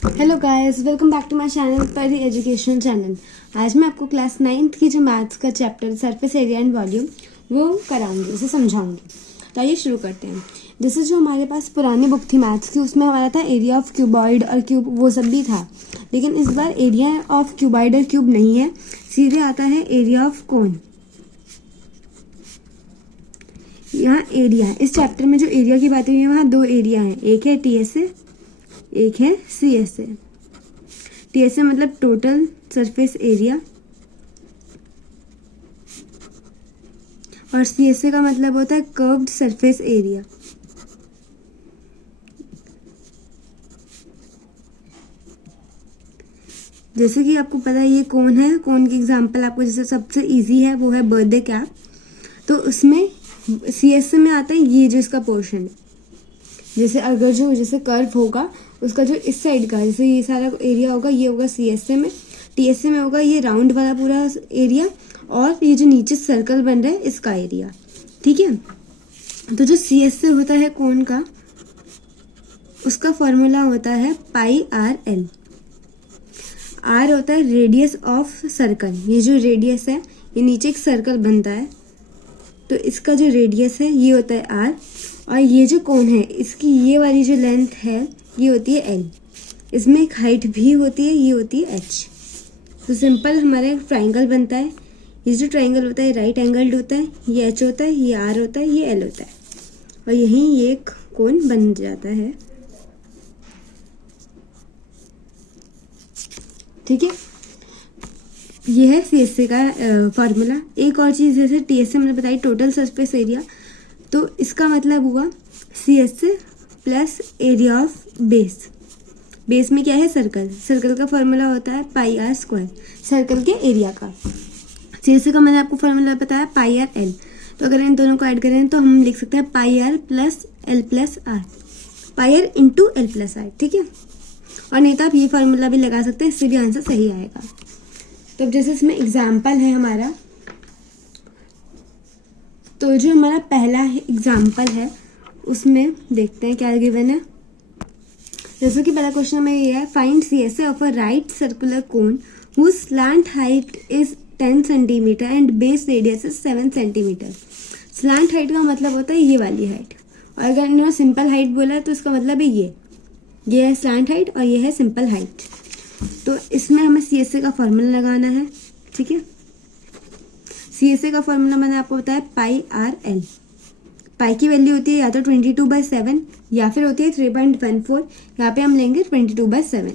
Hello guys, welcome back to my channel Pari education channel. आज मैं आपको क्लास 9th की जो मैथ्स का chapter surface area and volume वो कराऊंगी, उसे समझाऊंगी। तो आइए शुरू करते हैं। जैसे जो हमारे पास पुरानी बुक थी मैथ्स की, उसमें हमारा था एरिया ऑफ क्यूबॉइड और क्यूब, वो सब भी था। लेकिन इस बार एरिया ऑफ क्यूबॉइड और क्यूब नहीं है, सीधे आता है एरिया ऑफ कोन। यहाँ एरिया, इस चैप्टर में जो एरिया की बातें हुई है वहाँ दो एरिया हैं, एक है टीएसए, एक है सीएसए। टीएसए मतलब टोटल सरफेस एरिया और सीएसए का मतलब होता है कर्व्ड सरफेस एरिया। जैसे कि आपको पता है ये कौन है, कौन की एग्जांपल आपको जैसे सबसे इजी है वो है बर्थडे कैप। तो उसमें सीएसए में आता है ये जो इसका पोर्शन है। जैसे अगर जो जैसे कर्व होगा उसका जो इस साइड का, जैसे ये सारा एरिया होगा, ये होगा सीएसए में। टीएसए में होगा ये राउंड वाला पूरा एरिया, और ये जो नीचे सर्कल बन रहा है इसका एरिया। ठीक है। तो जो सीएसए होता है कोन का, उसका फॉर्मूला होता है पाई आर एल। आर होता है रेडियस ऑफ सर्कल। ये जो रेडियस है, ये नीचे एक सर्कल बनता है, तो इसका जो रेडियस है ये होता है आर। और ये जो कोन है, इसकी ये वाली जो लेंथ है ये होती है एल। इसमें एक हाइट भी होती है, ये होती है एच। तो सिंपल हमारा एक ट्राइंगल बनता है। ये जो ट्राइंगल होता है राइट एंगल्ड होता है, ये एच होता है, ये आर होता है, ये एल होता है, और यहीं ये एक कोन बन जाता है। ठीक है, ये है सीएसए का फॉर्मूला। एक और चीज़, जैसे टीएसए मैंने बताई टोटल सरफेस एरिया, तो इसका मतलब हुआ CSA plus area of base. Base में क्या है, सर्कल। सर्कल का फॉर्मूला होता है पाई आर स्क्वायर, सर्कल के एरिया का। सीएसए का मैंने आपको फॉर्मूला बताया पाई आर एल। तो अगर इन दोनों को ऐड करें तो हम लिख सकते हैं pi r plus l plus r, pi r into l plus r. ठीक है। और नहीं तो आप ये फॉर्मूला भी लगा सकते हैं, इससे भी आंसर सही आएगा। तो अब जैसे इसमें एग्जाम्पल है हमारा, तो जो हमारा पहला एग्जाम्पल है उसमें देखते हैं क्या गिवन है। जैसे कि पहला क्वेश्चन में ये है, find CSA of a right circular cone whose slant height is 10 centimetre and base radius is 7 centimetre. Slant height का मतलब होता है ये वाली हाइट, और अगर इन्होंने सिंपल हाइट बोला है तो इसका मतलब है ये है स्लैंट हाइट और ये है सिंपल हाइट। तो इसमें हमें सीएसए का फॉर्मूला लगाना है। ठीक है। सीएसए का फॉर्मूला मैंने आपको बताया पाई आर एल। पाई की वैल्यू होती है या तो 22/7 या फिर होती है 3.14। यहाँ पे हम लेंगे 22/7।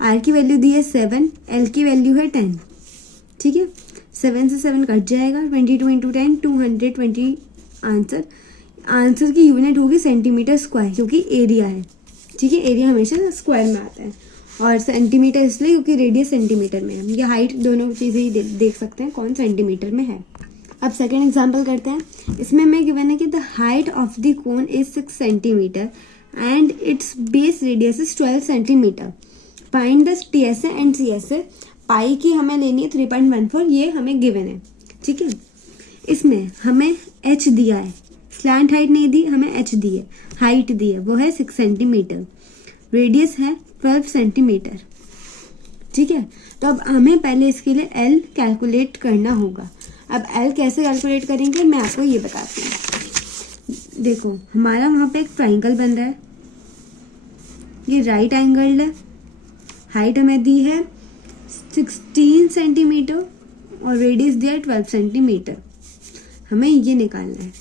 आर की वैल्यू दी है 7, एल की वैल्यू है 10। ठीक है। 7 से 7 कट जाएगा, 22 इंटू 10 220 आंसर। आंसर की यूनिट होगी सेंटीमीटर स्क्वायर, क्योंकि एरिया है। ठीक है, एरिया हमेशा स्क्वायर में आता है, और सेंटीमीटर इसलिए क्योंकि रेडियस सेंटीमीटर में है, या हाइट, दोनों चीज़ें ही देख सकते हैं कौन सेंटीमीटर में है। अब सेकेंड एग्जाम्पल करते हैं। इसमें मैं गिवन है कि the height of the cone is 6 centimetre and its base radius is 12 centimetre. Find the TSA and CSA. Pi की हमें लेनी है 3.14, ये हमें गिवन है। ठीक है। इसमें हमें एच दिया है, स्लैंट हाइट नहीं दी, हमें एच दी है, हाइट दी है, वो है 6 सेंटीमीटर, रेडियस है 12 सेंटीमीटर। ठीक है। तो अब हमें पहले इसके लिए एल कैलकुलेट करना होगा। अब एल कैसे कैलकुलेट करेंगे मैं आपको ये बताती हूँ। देखो हमारा वहाँ पे एक ट्राइंगल बन रहा है, ये राइट एंगल्ड है, हाइट हमें दी है 16 सेंटीमीटर और रेडियस दिया है 12 सेंटीमीटर। हमें ये निकालना है।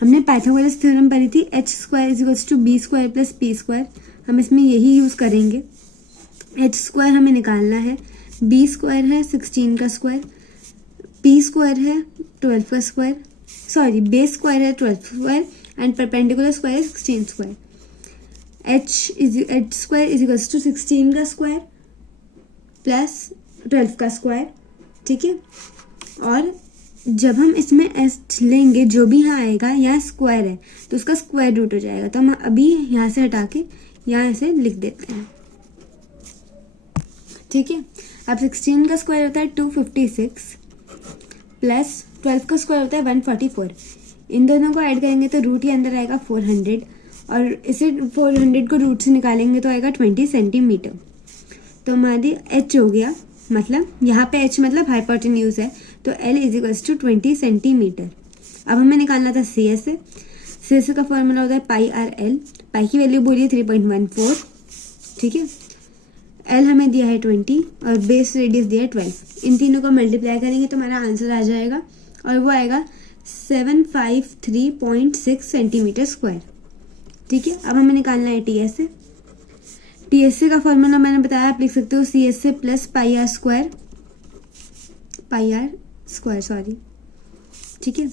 हमने पाइथागोरस थ्योरम पढ़ी थी, H square is equals to B square plus P square. हम इसमें यही यूज़ करेंगे। एच स्क्वायर हमें निकालना है, बी स्क्वायर है 16 का स्क्वायर, पी स्क्वायर है 12 का स्क्वायर, सॉरी बेस स्क्वायर है 12 square and perpendicular square 16 square. H square is equals to 16 का स्क्वायर प्लस 12 का स्क्वायर। ठीक है। और जब हम इसमें एच लेंगे, जो भी यहाँ आएगा, यहाँ स्क्वायर है तो उसका स्क्वायर रूट हो जाएगा, तो हम अभी यहाँ से हटा के यहाँ ऐसे लिख देते हैं। ठीक है। अब 16 का स्क्वायर होता है 256 प्लस 12 का स्क्वायर होता है 144। इन दोनों को ऐड करेंगे तो रूट ही अंदर आएगा 400, और इसे 400 को रूट से निकालेंगे तो आएगा 20 सेंटीमीटर। तो हमारी h हो गया, मतलब यहाँ पे h मतलब हाइपोटेन्यूज है, तो L is equals to 20 centimetre. अब हमें निकालना था सी S A. C S A का फॉर्मूला होता है पाई आर एल। पाई की वैल्यू बोलिए 3.14, ठीक है। एल हमें दिया है 20 और बेस रेडियस दिया है 12। इन तीनों को मल्टीप्लाई करेंगे तो हमारा आंसर आ जाएगा और वो आएगा 753.6 सेंटीमीटर स्क्वायर, ठीक है। अब हमें निकालना है T S A. T S A का फॉर्मूला मैंने बताया, आप लिख सकते हो C S A plus pi r square, sorry, ठीक है।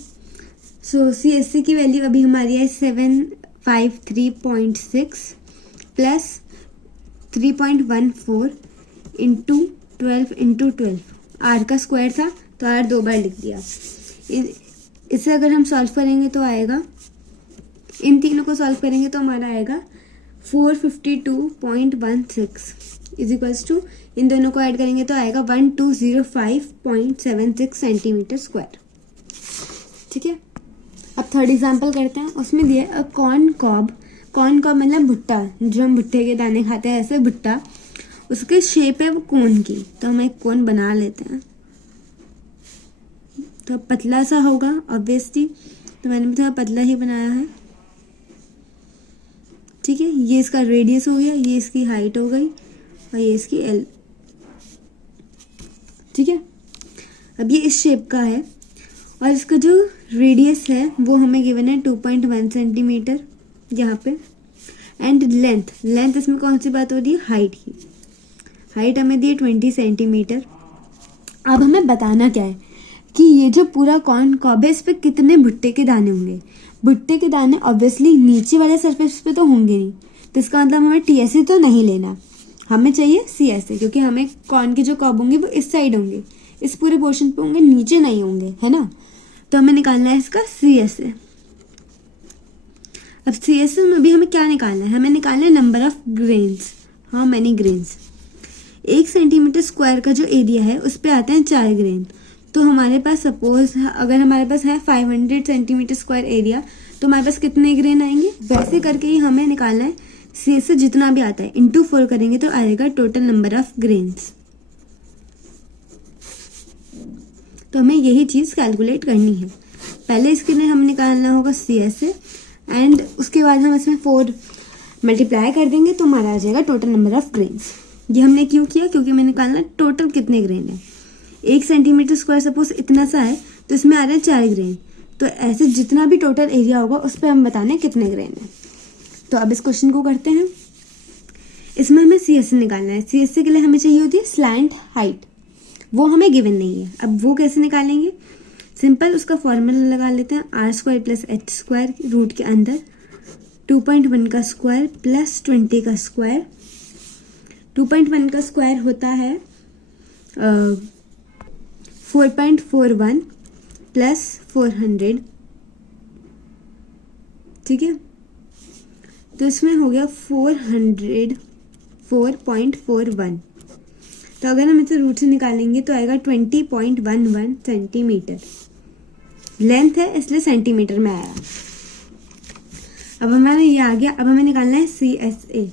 सो सी एस ए की वैल्यू अभी हमारी है 753.6 प्लस 3.14 इंटू 12 आर का स्क्वायर था तो आर 2 बार लिख दिया। इसे अगर हम सॉल्व करेंगे तो आएगा, इन तीनों को सॉल्व करेंगे तो हमारा आएगा 452.16 इज इक्वल्स टू, इन दोनों को ऐड करेंगे तो आएगा 1205.76 सेंटीमीटर स्क्वायर, ठीक है। अब थर्ड एग्जाम्पल करते हैं। उसमें दिया है कॉर्न कॉब मतलब भुट्टा, जो हम भुट्टे के दाने खाते हैं ऐसे भुट्टा, उसके शेप है वो कोन की। तो हम एक कोन बना लेते हैं, तो पतला सा होगा ऑब्वियसली, तो मैंने भी थोड़ा पतला ही बनाया है, ठीक है। ये इसका रेडियस हो गया, ये इसकी हाइट हो गई और ये इसकी एल, ठीक है। अब ये इस शेप का है और इसका जो रेडियस है वो हमें गिवन है 2.1 सेंटीमीटर यहाँ पे। एंड लेंथ इसमें कौन सी बात हो रही है, हाइट की। हाइट हमें दी है 20 सेंटीमीटर। अब हमें बताना क्या है कि ये जो पूरा कॉर्न कॉब है इस पे कितने भुट्टे के दाने होंगे। भुट्टे के दाने ऑब्वियसली नीचे वाले सरफेस पे तो होंगे नहीं, तो इसका मतलब हमें टी एस ए तो नहीं लेना, हमें चाहिए सी एस ए, क्योंकि हमें कॉर्न के जो कॉब होंगे वो इस साइड होंगे, इस पूरे पोर्शन पे होंगे, नीचे नहीं होंगे, है ना। तो हमें निकालना है इसका सी एस ए। अब सी एस ए में भी हमें क्या निकालना है, हमें निकालना है number of grains, how many grains. 1 centimetre square का जो एरिया है उस पर आते हैं 4 ग्रेन। तो हमारे पास सपोज अगर हमारे पास है 500 सेंटीमीटर स्क्वायर एरिया, तो हमारे पास कितने ग्रेन आएंगे, वैसे करके ही हमें निकालना है सी एस ए। जितना भी आता है इंटू 4 करेंगे तो आएगा टोटल नंबर ऑफ ग्रेन्स। तो हमें यही चीज़ कैलकुलेट करनी है। पहले इसके लिए हमें निकालना होगा सी एस ए एंड उसके बाद हम इसमें 4 मल्टीप्लाई कर देंगे तो हमारा आ जाएगा टोटल नंबर ऑफ ग्रेन्स। ये हमने क्यों किया, क्योंकि हमें निकालना टोटल कितने ग्रेन है। 1 सेंटीमीटर स्क्वायर सपोज इतना सा है तो इसमें आ रहे हैं 4 ग्रेन, तो ऐसे जितना भी टोटल एरिया होगा उस पर हम बताने कितने ग्रेन है। तो अब इस क्वेश्चन को करते हैं। इसमें हमें सी एस ए निकालना है। सी एस ए के लिए हमें चाहिए होती है स्लैंट हाइट, वो हमें गिवन नहीं है। अब वो कैसे निकालेंगे, सिंपल उसका फॉर्मूला लगा लेते हैं, r square plus h square root के अंदर 2.1 का स्क्वायर प्लस 20 का स्क्वायर। 2.1 का स्क्वायर होता है 4.41 प्लस 400, ठीक है। तो इसमें हो गया 404.41। तो अगर हम इसे रूट से निकालेंगे तो आएगा 20.11 सेंटीमीटर। लेंथ है इसलिए सेंटीमीटर में आया। अब हमारा ये आ गया। अब हमें निकालना है सी S A.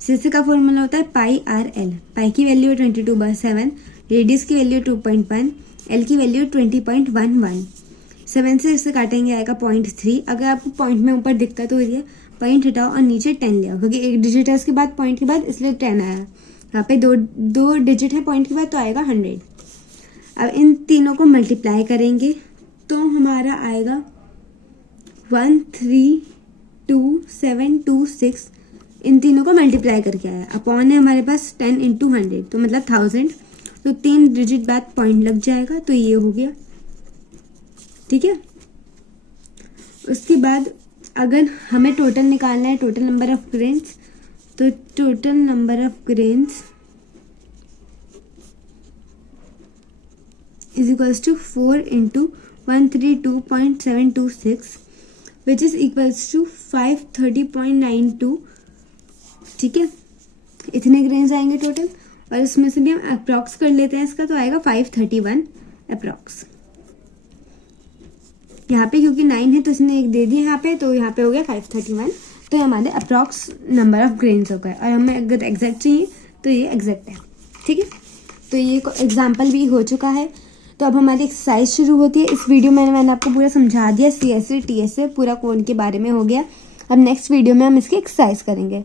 C S A का फॉर्मूला होता है पाई आर एल। पाई की वैल्यू है 22/7, रेडियस की वैल्यू 2.1, एल की वैल्यू 20.11। 7 से इससे काटेंगे आएगा 0.3। अगर आपको पॉइंट में ऊपर दिखता तो ये पॉइंट हटाओ और नीचे 10 ले आओ, क्योंकि एक डिजिट है उसके बाद पॉइंट के बाद, इसलिए 10 आया। यहाँ पे दो डिजिट है पॉइंट के बाद तो आएगा 100। अब इन तीनों को मल्टीप्लाई करेंगे तो हमारा आएगा 132,726। इन तीनों को मल्टीप्लाई करके आया। अपॉन है हमारे पास 10 × 100, तो मतलब 1000। तो 3 डिजिट बाद पॉइंट लग जाएगा, तो ये हो गया, ठीक है। उसके बाद अगर हमें टोटल निकालना है, टोटल नंबर ऑफ ग्रेन्स, तो total number of grains is equals to 4 × 132.726 which is equals to 530.92, ठीक है। इतने ग्रेन्स आएंगे टोटल, और इसमें से भी हम अप्रॉक्स कर लेते हैं इसका, तो आएगा 531 अप्रॉक्स। यहाँ पे क्योंकि 9 है तो इसने एक दे दिया यहाँ पे, तो यहाँ पे हो गया 531। तो ये हमारे अप्रॉक्स नंबर ऑफ ग्रेन्स हो गए, और हमें अगर एग्जैक्ट चाहिए तो ये एग्जैक्ट है। ठीक है, तो ये एग्जाम्पल भी हो चुका है। तो अब हमारी एक्सरसाइज शुरू होती है। इस वीडियो में मैंने आपको पूरा समझा दिया, CSA TSA पूरा कोड के बारे में हो गया। अब नेक्स्ट वीडियो में हम इसकी एक्सरसाइज करेंगे।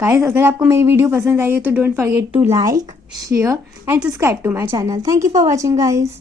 गाइस, अगर आपको मेरी वीडियो पसंद आई है तो don't forget to like, share and subscribe to my channel. Thank you for watching guys.